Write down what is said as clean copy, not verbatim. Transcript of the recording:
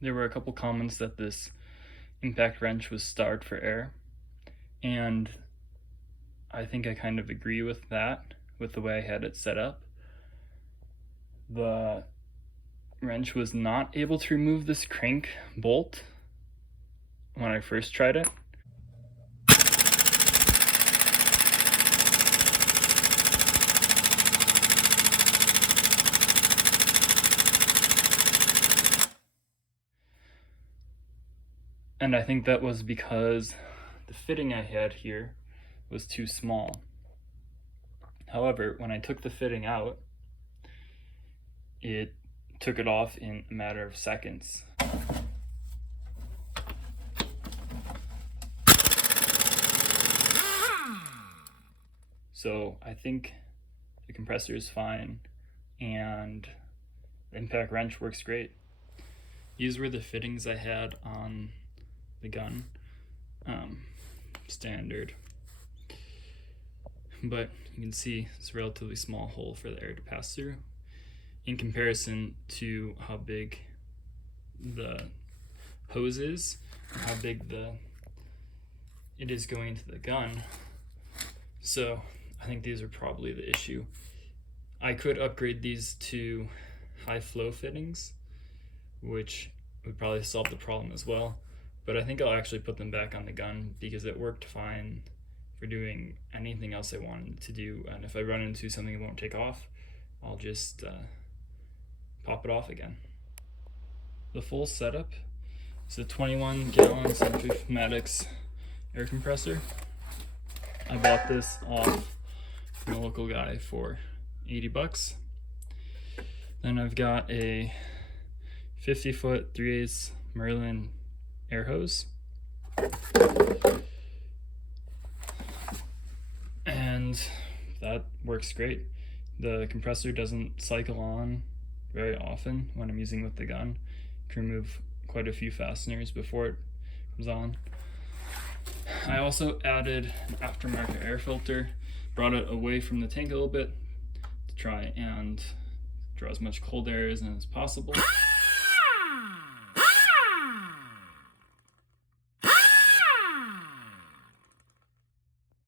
There were a couple comments that this impact wrench was starved for air, and I think I kind of agree with that, with the way I had it set up. The wrench was not able to remove this crank bolt when I first tried it. And I think that was because the fitting I had here was too small. However, when I took the fitting out, it took it off in a matter of seconds. So I think the compressor is fine and the impact wrench works great. These were the fittings I had on the gun. Standard. But you can see it's a relatively small hole for the air to pass through in comparison to how big the hose is, or how big it is going into the gun. So I think these are probably the issue. I could upgrade these to high flow fittings, which would probably solve the problem as well. But I think I'll actually put them back on the gun because it worked fine for doing anything else I wanted to do. And if I run into something that won't take off, I'll just pop it off again. The full setup is a 21-gallon Centrifugal air compressor. I bought this off from a local guy for 80 bucks. Then I've got a 50-foot 3/8 Merlin air hose. And that works great. The compressor doesn't cycle on very often when I'm using with the gun. I can remove quite a few fasteners before it comes on. I also added an aftermarket air filter, brought it away from the tank a little bit to try and draw as much cold air as possible.